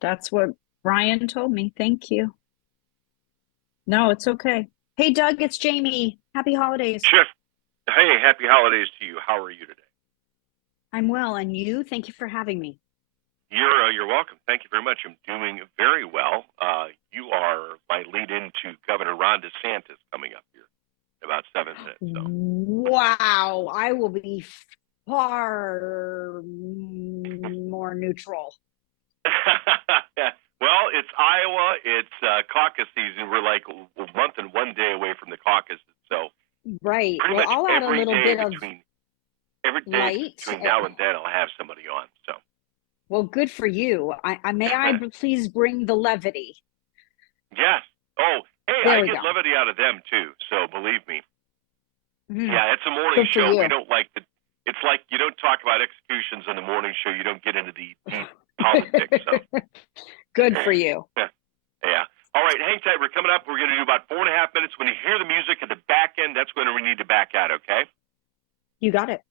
That's what Brian told me. Thank you. No, it's okay. Hey, Doug, it's Jamie. Happy holidays. Chef, hey, happy holidays to you. How are you today? I'm well, and you? Thank you for having me. You're welcome. Thank you very much. I'm doing very well. You are my lead into Governor Ron DeSantis coming up here in about 7 minutes. So. Wow, I will be far more neutral. Well, it's Iowa. It's caucus season. We're like a month and 1 day away from the caucus. So right. pretty Well, much I'll add a every little day bit of every day light. between now and then, I'll have somebody on. So. Well, good for you. May I please bring the levity? Yes. Oh, hey, There I we get go. levity out of them too. So believe me. Mm. Yeah, it's a morning Good for show. you. We don't like the. It's like you don't talk about executions on the morning show. You don't get into the deep politics. So. Good for you. Yeah. All right, hang tight. We're coming up. We're going to do about 4.5 minutes. When you hear the music at the back end, that's when we need to back out. Okay. You got it.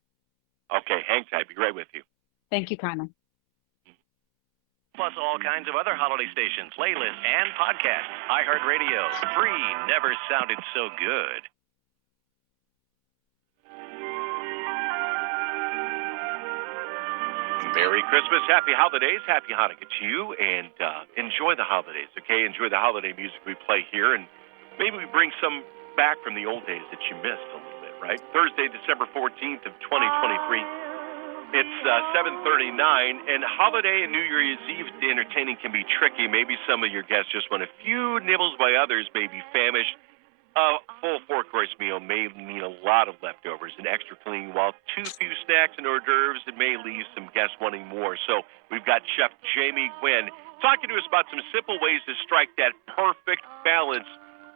Okay, hang tight. Be right with you. Thank you, Carmen. Plus all kinds of other holiday stations, playlists, and podcasts. iHeartRadio. Free never sounded so good. Merry Christmas, Happy Holidays, Happy Hanukkah to you, and enjoy the holidays, okay? Enjoy the holiday music we play here, and maybe we bring some back from the old days that you missed a little bit, right? Thursday, December 14th of 2023. It's 7:39, and holiday and New Year's Eve entertaining can be tricky. Maybe some of your guests just want a few nibbles while others may be famished. A full four-course meal may mean a lot of leftovers and extra cleaning, while too few snacks and hors d'oeuvres, it may leave some guests wanting more. So we've got Chef Jamie Gwen talking to us about some simple ways to strike that perfect balance.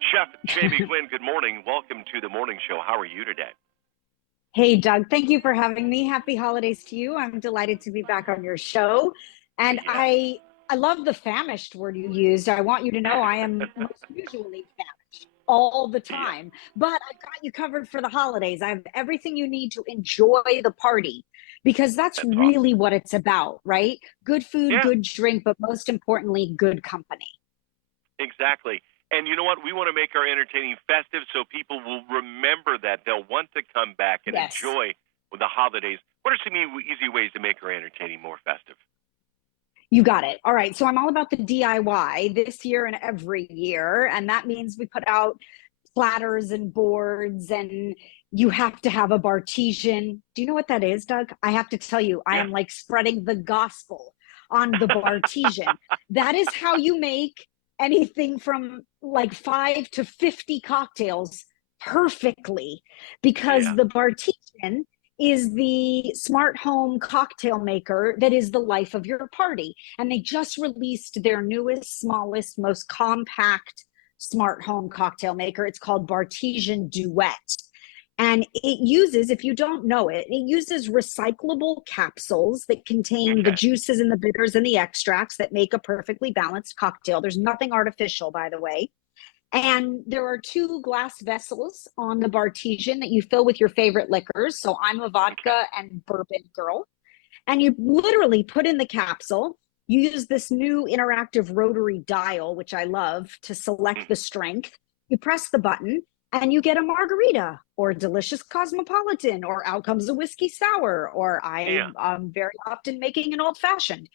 Chef Jamie Gwen, good morning. Welcome to the morning show. How are you today? Hey, Doug, thank you for having me. Happy holidays to you. I'm delighted to be back on your show. And Yeah. I love the famished word you used. I want you to know I am most usually famished all the time, but I've got you covered for the holidays. I have everything you need to enjoy the party, because that's really awesome. what it's about, right? Good food, good drink, but most importantly, good company. Exactly. And you know what? We want to make our entertaining festive so people will remember that. They'll want to come back and enjoy the holidays. What are some easy ways to make our entertaining more festive? You got it. All right. So I'm all about the DIY this year and every year. And that means we put out platters and boards, and you have to have a bartesian. Do you know what that is, Doug? I have to tell you, I am like spreading the gospel on the bartesian. That is how you make anything from like 5 to 50 cocktails perfectly, because the bartesian is the smart home cocktail maker that is the life of your party. And they just released their newest, smallest, most compact smart home cocktail maker. It's called Bartesian Duet. And it uses, if you don't know it, it uses recyclable capsules that contain the juices and the bitters and the extracts that make a perfectly balanced cocktail. There's nothing artificial, by the way. And there are 2 glass vessels on the Bartesian that you fill with your favorite liquors. So I'm a vodka and bourbon girl. And you literally put in the capsule. You use this new interactive rotary dial, which I love, to select the strength. You press the button and you get a margarita or a delicious cosmopolitan, or out comes a whiskey sour, or I'm very often making an old fashioned.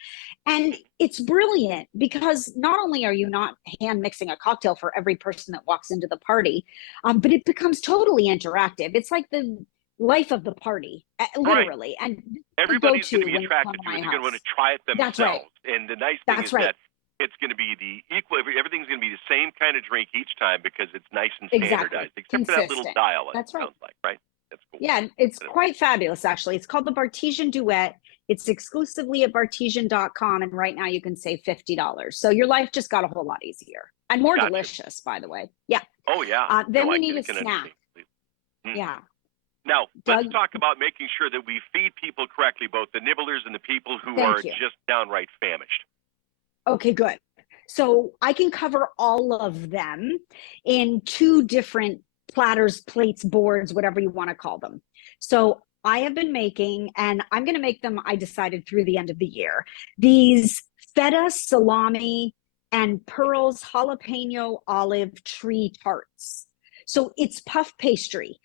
And it's brilliant because not only are you not hand mixing a cocktail for every person that walks into the party, but it becomes totally interactive. It's like the life of the party, literally. And everybody's going to be attracted to it. They're going to want to try it themselves. That's right. And the nice thing is that it's going to be the equal. Everything's going to be the same kind of drink each time because it's nice and standardized, except for that little dial. That's right. Sounds like, right? That's cool. Yeah, it's quite fabulous, actually. It's called the Bartesian Duet. It's exclusively at bartesian.com, and right now you can save $50. So your life just got a whole lot easier and more delicious, by the way. Yeah. Oh, yeah. Then we need a snack. Yeah. Now, let's talk about making sure that we feed people correctly, both the nibblers and the people who are just downright famished. Okay, good. So I can cover all of them in 2 different platters, plates, boards, whatever you want to call them. So I have been making, and I'm going to make them, I decided, through the end of the year, these feta salami and Pearl's jalapeno olive tree tarts. So it's puff pastry.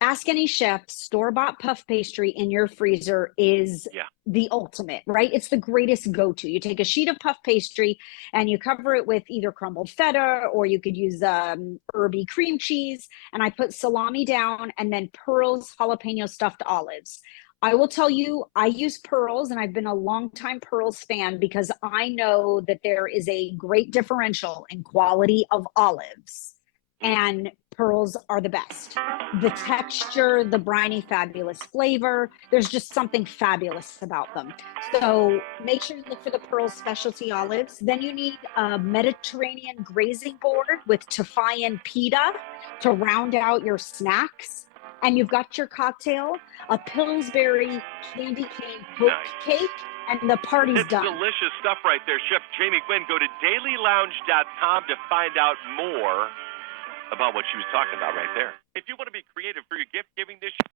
Ask any chef, store-bought puff pastry in your freezer is the ultimate, right? It's the greatest go-to. You take a sheet of puff pastry and you cover it with either crumbled feta, or you could use herby cream cheese. And I put salami down, and then Pearl's jalapeno stuffed olives. I will tell you, I use Pearls, and I've been a longtime Pearls fan because I know that there is a great differential in quality of olives, and Pearls are the best. The texture, the briny, fabulous flavor, there's just something fabulous about them. So make sure you look for the Pearls specialty olives. Then you need a Mediterranean grazing board with Tafayan pita to round out your snacks. And you've got your cocktail, a Pillsbury candy cane Coke cake, and the party's done. Delicious stuff right there, Chef Jamie Gwen. Go to dailylounge.com to find out more about what she was talking about right there. If you want to be creative for your gift giving this